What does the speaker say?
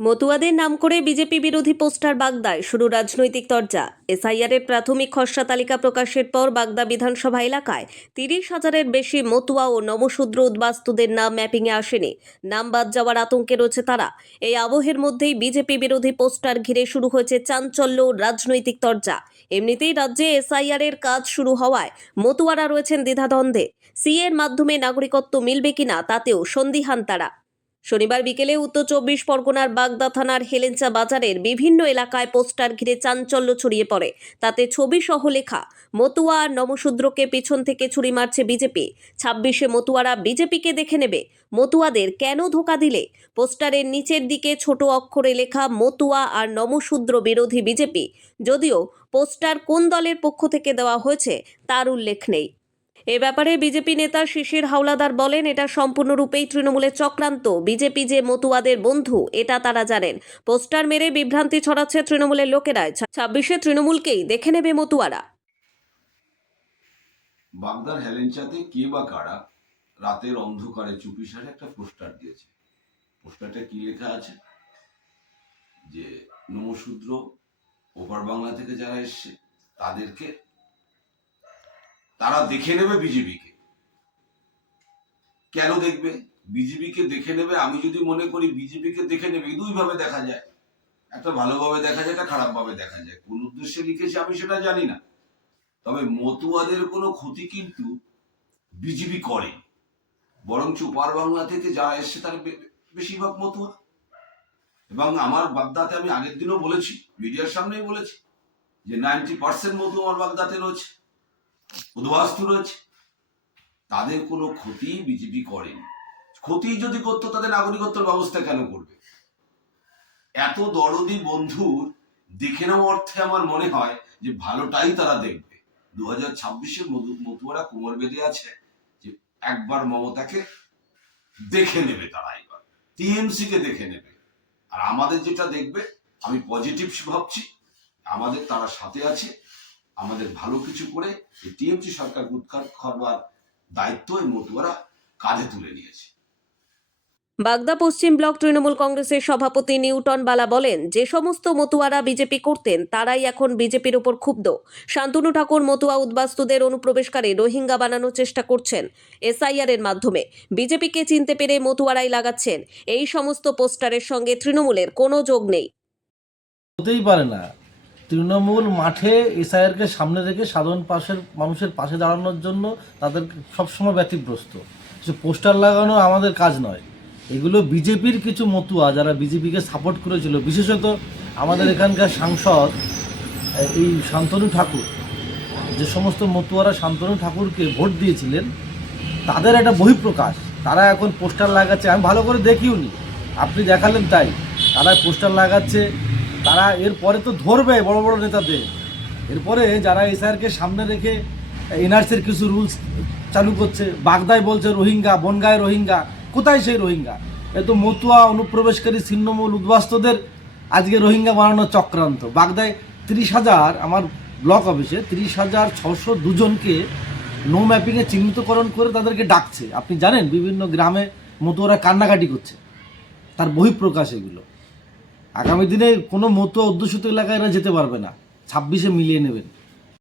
মতুয়াদের নাম করে বিজেপি বিরোধী পোস্টার বাগদায়, শুরু রাজনৈতিক তরজা। এসআইআরের প্রাথমিক খসড়া তালিকা প্রকাশের পর বাগদা বিধানসভা এলাকায় তিরিশ হাজারের বেশি মতুয়া ও নমশূদ্র উদ্বাস্তুদের নাম ম্যাপিংয়ে আসেনি। নাম বাদ যাওয়ার আতঙ্কে রয়েছে তারা। এই আবহের মধ্যেই বিজেপি বিরোধী পোস্টার ঘিরে শুরু হয়েছে চাঞ্চল্য ও রাজনৈতিক তরজা। এমনিতেই রাজ্যে এসআইআর এর কাজ শুরু হওয়ায় মতুয়ারা রয়েছেন দ্বিধাদ্বন্দ্বে। সি এর মাধ্যমে নাগরিকত্ব মিলবে কিনা তাতেও সন্দিহান তারা। শনিবার বিকেলে উত্তর চব্বিশ পরগনার বাগদা থানার হেলেঞ্চা বাজারের বিভিন্ন এলাকায় পোস্টার ঘিরে চাঞ্চল্য ছড়িয়ে পড়ে। তাতে ছবি সহ লেখা, মতুয়া আর নমশূদ্রকে পিছন থেকে ছুরি মারছে বিজেপি। ছাব্বিশে মতুয়ারা বিজেপিকে দেখে নেবে। মতুয়াদের কেন ধোকা দিলে? পোস্টারের নিচের দিকে ছোট অক্ষরে লেখা, মতুয়া আর নমশূদ্র বিরোধী বিজেপি। যদিও পোস্টার কোন দলের পক্ষ থেকে দেওয়া হয়েছে, তার উল্লেখ নেই। এ ব্যাপারে বিজেপি নেতা শিশির হাওলাদার বলেন, এটা সম্পূর্ণরূপেই তৃণমূলের চক্রান্ত। বিজেপি যে মতুয়াদের বন্ধু, এটা তারা জানেন। পোস্টার মেরে বিভ্রান্তি ছড়াচ্ছে তৃণমূলের লোকেরাই ছাব্বিশে তৃণমূলকেই দেখে নেবে মতুয়ারা। বাগদার হেলেঞ্চাতে কে বা কারা রাতের অন্ধকারে একটা পোস্টার দিয়েছে। পোস্টারটা কি লেখা আছে? যে নমশূদ্র ওপার বাংলা থেকে যারা এসছে, তাদেরকে তারা দেখে নেবে বিজেপিকে। কেন দেখবে? বিজেপিকে দেখে নেবে, আমি যদি মনে করি বিজেপিকে দেখে নেবে দুইভাবে দেখা যায়। একটা ভালোভাবে দেখা যায়, একটা খারাপভাবে দেখা যায়। কোন উদ্দেশ্যে লিখেছে আমি সেটা জানি না। তবে মতুয়াদের কোনো ক্ষতি কিন্তু বিজেপি করে বরং ওপার বাংলা থেকে যারা এসছে তার বেশিরভাগ মতুয়া। এবং আমার বাগদাতে আমি আগের দিনও বলেছি, মিডিয়ার সামনেই বলেছি যে নাইনটি পার্সেন্ট মতো আমার বাগদাতে রয়েছে। উদ্বাস্তু রয়েছে। তাদের কোনো ক্ষতি বিজেপি করেনি। ক্ষতি যদি করতো, তাদের নাগরিকত্বের ব্যবস্থা কেন করবে? এত দরদি বন্ধুর দেখে নেওয়া অর্থে আমার মনে হয় যে ভালোটাই তারা দেখবে। দু হাজার ছাব্বিশে মতুয়ারা কোমর বেঁধে আছে যে একবার মমতাকে দেখে নেবে তারা এবার। টিএমসি কে দেখে নেবে। আর আমাদের যেটা দেখবে, আমি পজিটিভ ভাবছি, আমাদের তারা সাথে আছে। আমাদের ভালো কিছু করে এই টিএমসি সরকার উৎখাত করবার দায়িত্ব এই মতুয়ারা কাঁধে তুলে নিয়েছে। বাগদা পশ্চিম ব্লক তৃণমূল কংগ্রেসের সভাপতি নিউটন বালা বলেন যে সমস্ত মতুয়ারা বিজেপি করতেন তারাই এখন বিজেপির ওপর ক্ষুব্ধ। শান্তনু ঠাকুর মতুয়া উদ্বাস্তুদের অনুপ্রবেশকারী রোহিঙ্গা বানানোর চেষ্টা করছেন এসআইআর এর মাধ্যমে। বিজেপিকে চিনতে পেরে মতুয়ারাই লাগাচ্ছেন। এই সমস্ত পোস্টারের সঙ্গে তৃণমূলের কোনো যোগ নেই। হতেই পারে না। তৃণমূল মাঠে এসআইআরকে সামনে রেখে সাধারণ পাশের মানুষের পাশে দাঁড়ানোর জন্য তাদের সবসময় ব্যতিগ্রস্ত সে পোস্টার লাগানো আমাদের কাজ নয়। এগুলো বিজেপির কিছু মতুয়া যারা বিজেপিকে সাপোর্ট করেছিল, বিশেষত আমাদের এখানকার সাংসদ, এই শান্তনু ঠাকুর। যে সমস্ত মতুয়ারা শান্তনু ঠাকুরকে ভোট দিয়েছিলেন, তাদের একটা বহিঃপ্রকাশ। তারা এখন পোস্টার লাগাচ্ছে। আমি ভালো করে দেখিও নি আপনি দেখালেন তাই। তারা পোস্টার লাগাচ্ছে তারা এরপরে তো ধরবে বড় বড় নেতাদের। এরপরে যারা এসআরকে সামনে রেখে এনআরসির কিছু রুলস চালু করছে, বাগদায় বলছে রোহিঙ্গা, বনগায় রোহিঙ্গা, কোথায় সেই রোহিঙ্গা? এ তো মতুয়া অনুপ্রবেশকারী ছিন্নমূল উদ্বাস্তুদের আজকে রোহিঙ্গা বানানোর চক্রান্ত। বাগদায় তিরিশ হাজার, আমার ব্লক অফিসে তিরিশ হাজার ছশো দুজনকে নো ম্যাপিংয়ে চিহ্নিতকরণ করে তাদেরকে ডাকছে। আপনি জানেন বিভিন্ন গ্রামে মতুয়ারা কান্নাকাটি করছে। তার বহিঃপ্রকাশ এগুলো। আগামী দিনে কোনো মতো অধ্যুষিত এলাকায় এরা যেতে পারবে না। ছাব্বিশে মিলিয়ে নেবেন।